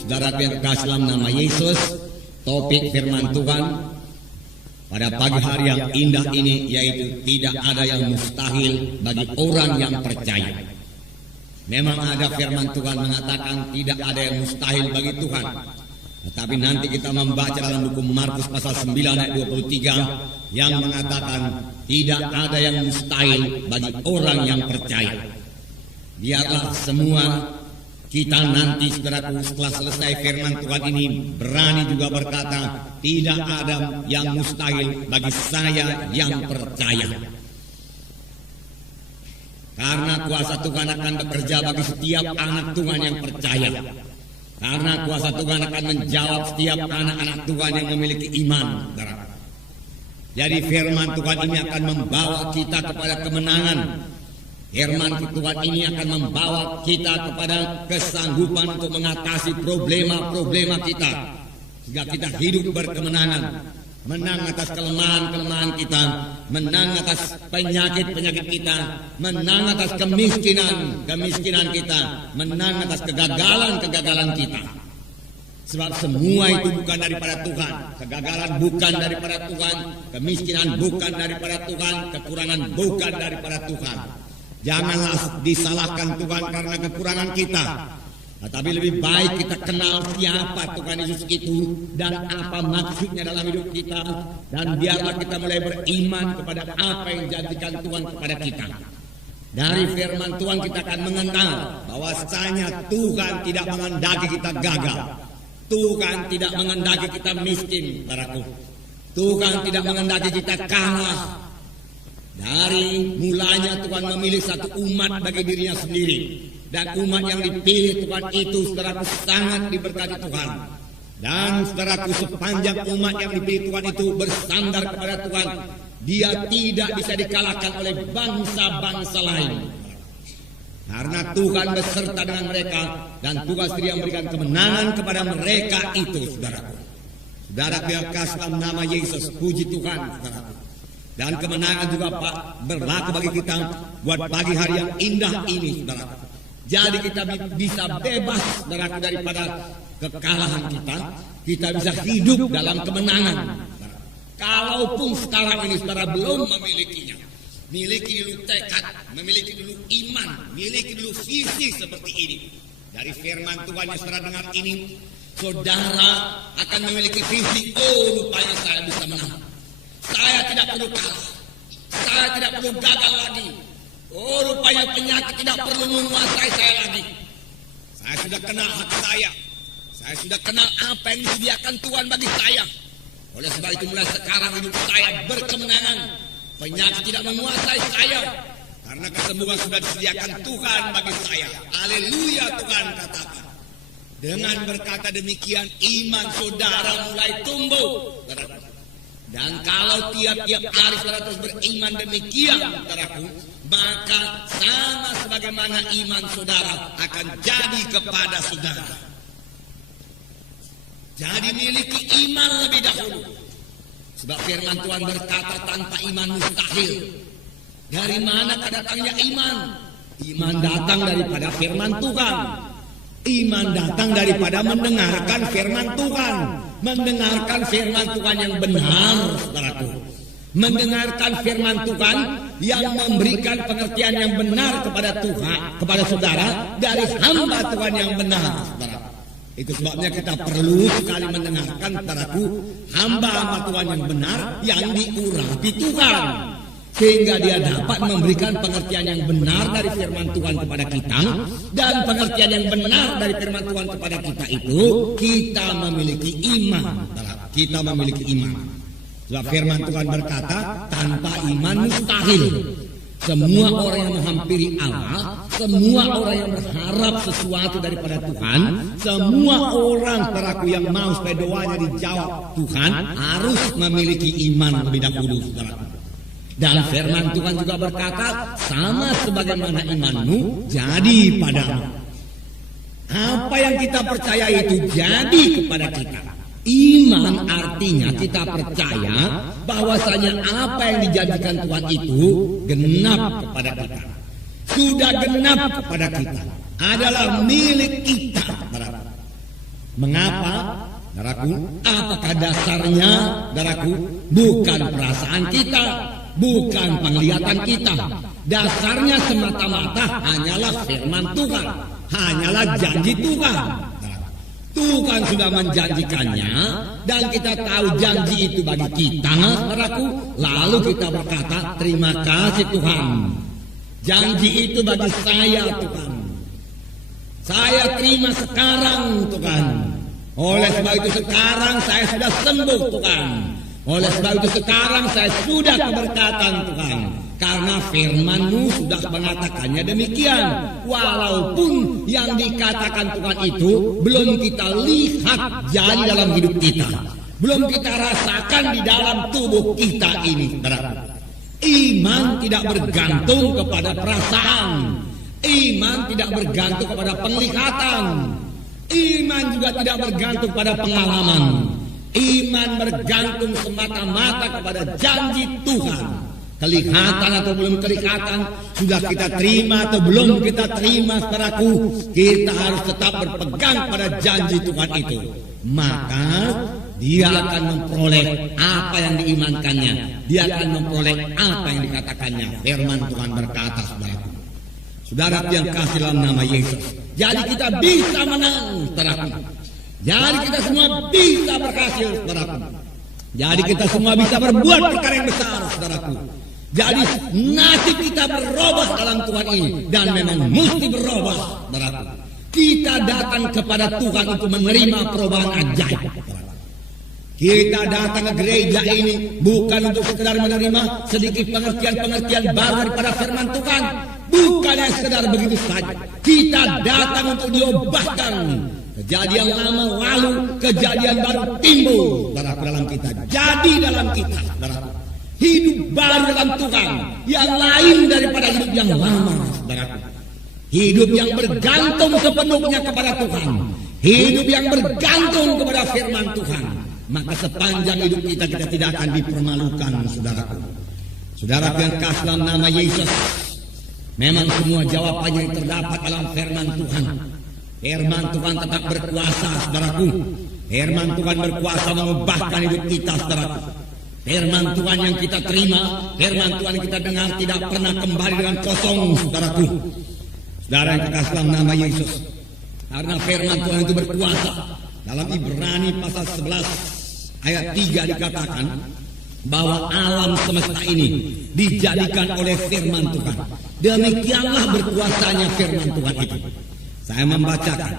Saudara yang kekasih dalam nama Yesus, topik firman Tuhan pada pagi hari yang indah ini yaitu tidak ada yang mustahil bagi orang yang percaya. Memang ada firman Tuhan mengatakan tidak ada yang mustahil bagi Tuhan. Tetapi nanti kita membaca dalam buku Markus pasal 9 ayat 23 yang mengatakan tidak ada yang mustahil bagi orang yang percaya. Biarlah semua kita nanti saudaraku setelah selesai firman Tuhan ini berani juga berkata tidak ada yang mustahil bagi saya yang percaya. Karena kuasa Tuhan akan bekerja bagi setiap anak Tuhan yang percaya. Karena kuasa Tuhan akan menjawab setiap anak-anak Tuhan yang memiliki iman. Jadi firman Tuhan ini akan membawa kita kepada kemenangan. Firman Tuhan ini akan membawa kita kepada kesanggupan untuk mengatasi problema-problema kita. Sehingga kita hidup berkemenangan. Menang atas kelemahan-kelemahan kita. Menang atas penyakit-penyakit kita. Menang atas kemiskinan kita. Menang atas kegagalan-kegagalan kita. Sebab semua itu bukan daripada Tuhan. Kegagalan bukan daripada Tuhan. Kemiskinan bukan daripada Tuhan. Kekurangan bukan daripada Tuhan. Janganlah disalahkan Tuhan karena kekurangan kita. Tetapi lebih baik kita kenal siapa Tuhan Yesus itu dan apa maksudnya dalam hidup kita. Dan biarlah kita mulai beriman kepada apa yang dijadikan Tuhan kepada kita. Dari firman Tuhan kita akan mengenal bahwasanya Tuhan tidak menghendaki kita gagal. Tuhan tidak menghendaki kita miskin, saudaraku. Tuhan tidak menghendaki kita kalah. Dari mulanya Tuhan memilih satu umat bagi dirinya sendiri. Dan umat yang dipilih Tuhan itu saudaraku sangat diberkati Tuhan. Dan saudaraku sepanjang umat yang dipilih Tuhan itu bersandar kepada Tuhan, dia tidak bisa dikalahkan oleh bangsa-bangsa lain. Karena Tuhan beserta dengan mereka dan Tuhan sendiri yang memberikan kemenangan kepada mereka itu saudaraku. Saudara yang kasih dalam nama Yesus, puji Tuhan saudaraku. Dan kemenangan juga berlaku bagi kita buat pagi hari yang indah ini saudaraku. Jadi kita bisa bebas daripada kekalahan kita. Kita bisa hidup dalam kemenangan. Kalaupun sekarang ini saudara belum memilikinya. Miliki dulu tekad, memiliki dulu iman, miliki dulu visi seperti ini. Dari firman Tuhan yang saudara dengar ini, saudara akan memiliki visi. Oh, rupanya saya bisa menang. Saya tidak perlu kalah. Saya tidak perlu gagal lagi. Oh, rupanya penyakit tidak perlu menguasai saya lagi. Saya sudah kenal hak saya. Saya sudah kenal apa yang disediakan Tuhan bagi saya. Oleh sebab itu mulai sekarang hidup saya berkemenangan. Penyakit tidak menguasai saya. Karena kesembuhan sudah disediakan Tuhan bagi saya. Haleluya Tuhan katakan. Dengan berkata demikian iman saudara mulai tumbuh. Dan kalau tiap-tiap hari saudara terus beriman demikian saudaraku, maka sama sebagaimana iman saudara akan jadi kepada saudara. Jadi miliki iman lebih dahulu. Sebab firman Tuhan berkata tanpa iman mustahil. Dari mana datangnya iman? Iman datang daripada firman Tuhan. Iman datang daripada mendengarkan firman Tuhan. Mendengarkan firman Tuhan yang benar, saudaraku. Mendengarkan firman Tuhan yang memberikan pengertian yang benar kepada Tuhan, kepada saudara dari hamba Tuhan yang benar, saudara. Itu sebabnya kita perlu sekali mendengarkan, saudaraku, hamba-hamba Tuhan yang benar yang diurapi Tuhan. Sehingga dia dapat memberikan pengertian yang benar dari firman Tuhan kepada kita. Dan pengertian yang benar dari firman Tuhan kepada kita itu, kita memiliki iman. Kita memiliki iman. Sebab firman Tuhan berkata, tanpa iman mustahil. Semua orang yang menghampiri Allah, semua orang yang berharap sesuatu daripada Tuhan, semua orang saudaraku yang mau supaya doanya dijawab Tuhan, harus memiliki iman lebih dahulu, saudaraku. Dan firman Tuhan juga berkata, sama sebagaimana imanmu jadi padamu. Apa yang kita percaya itu jadi kepada kita. Iman artinya kita percaya bahwasanya apa yang dijanjikan Tuhan itu genap kepada kita. Sudah genap kepada kita. Adalah milik kita. Mengapa? Saudaraku, apakah dasarnya? Saudaraku, bukan perasaan kita, bukan penglihatan kita. Dasarnya semata-mata hanyalah firman Tuhan, hanyalah janji Tuhan. Tuhan sudah menjanjikannya dan kita tahu janji itu bagi kita, saudaraku. Lalu kita berkata, terima kasih Tuhan. Janji itu bagi saya, Tuhan. Saya terima sekarang, Tuhan. Oleh sebab itu sekarang saya sudah sembuh, Tuhan. Oleh sebab itu sekarang saya sudah keberkatan, Tuhan. Karena firman-Mu sudah mengatakannya demikian. Walaupun yang dikatakan Tuhan itu belum kita lihat jadi dalam hidup kita, belum kita rasakan di dalam tubuh kita ini. Iman tidak bergantung kepada perasaan. Iman tidak bergantung kepada penglihatan. Iman juga tidak bergantung pada pengalaman. Iman bergantung semata-mata kepada janji Tuhan. Kelihatan atau belum kelihatan, sudah kita terima atau belum kita terima, saudaraku, kita harus tetap berpegang pada janji Tuhan itu. Maka dia akan memperoleh apa yang diimankannya. Dia akan memperoleh apa yang dikatakannya. Firman Tuhan berkata, saudaraku, saudara yang kasih dalam nama Yesus, jadi kita bisa menang, saudaraku. Jadi kita semua bisa berhasil, saudaraku. Jadi kita semua bisa berbuat perkara yang besar, saudaraku. Jadi nasib kita berubah dalam Tuhan ini, dan memang mesti berubah, saudaraku. Kita datang kepada Tuhan untuk menerima perubahan ajaib. Kita datang ke gereja ini bukan untuk sekedar menerima sedikit pengertian-pengertian baru daripada firman Tuhan. Bukan yang sekedar begitu saja. Kita datang untuk diubahkan. Kejadian lama lalu, kejadian baru timbul dalam kita. Jadi dalam kita, saudaraku, hidup baru dalam Tuhan yang lain daripada hidup yang lama, saudaraku. Hidup yang bergantung sepenuhnya kepada Tuhan. Hidup yang bergantung kepada firman Tuhan. Maka sepanjang hidup kita tidak akan dipermalukan, saudaraku. Saudaraku yang kasih dalam nama Yesus, memang semua jawabannya yang terdapat dalam firman Tuhan. Firman Tuhan tetap berkuasa, saudaraku. Firman Tuhan berkuasa mengubahkan hidup kita, saudaraku. Firman Tuhan yang kita terima, firman Tuhan yang kita dengar tidak pernah kembali dengan kosong, saudaraku. Saudara yang kekasih dalam nama Yesus, karena firman Tuhan itu berkuasa. Dalam Ibrani pasal 11 ayat 3 dikatakan bahwa alam semesta ini dijadikan oleh firman Tuhan. Demikianlah berkuasanya firman Tuhan itu. Saya membacakan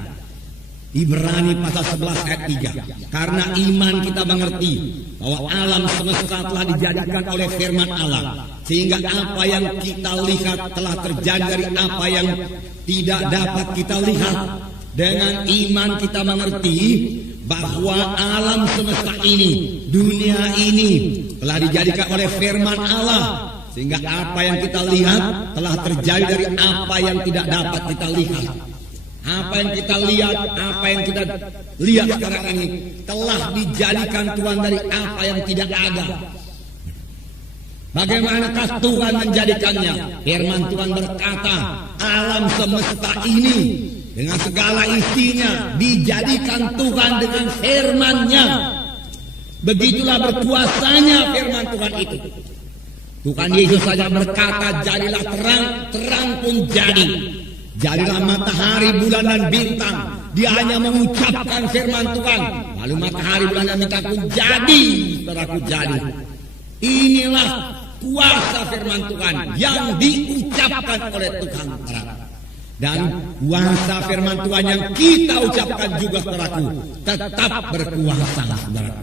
Ibrani pasal 11 ayat 3. Karena iman kita mengerti bahwa alam semesta telah dijadikan oleh firman Allah, sehingga apa yang kita lihat telah terjadi dari apa yang tidak dapat kita lihat. Dengan iman kita mengerti bahwa alam semesta ini, dunia ini telah dijadikan oleh firman Allah, sehingga apa yang kita lihat telah terjadi dari apa yang tidak dapat kita lihat. Apa yang kita lihat, apa yang kita lihat sekarang ini telah dijadikan Tuhan dari apa yang tidak ada. Bagaimanakah Tuhan menjadikannya? Firman Tuhan berkata, alam semesta ini dengan segala isinya dijadikan Tuhan dengan firman-Nya. Begitulah berkuasanya firman Tuhan itu. Tuhan Yesus saja berkata, jadilah terang, terang pun jadi. Jadilah matahari, bulan dan bintang. Dia hanya mengucapkan firman Tuhan, lalu matahari, bulan dan bintang pun jadi. Saudaraku, jadi. Inilah kuasa firman Tuhan yang diucapkan oleh Tuhan. Dan kuasa firman Tuhan yang kita ucapkan juga, saudaraku, tetap berkuasa, saudaraku.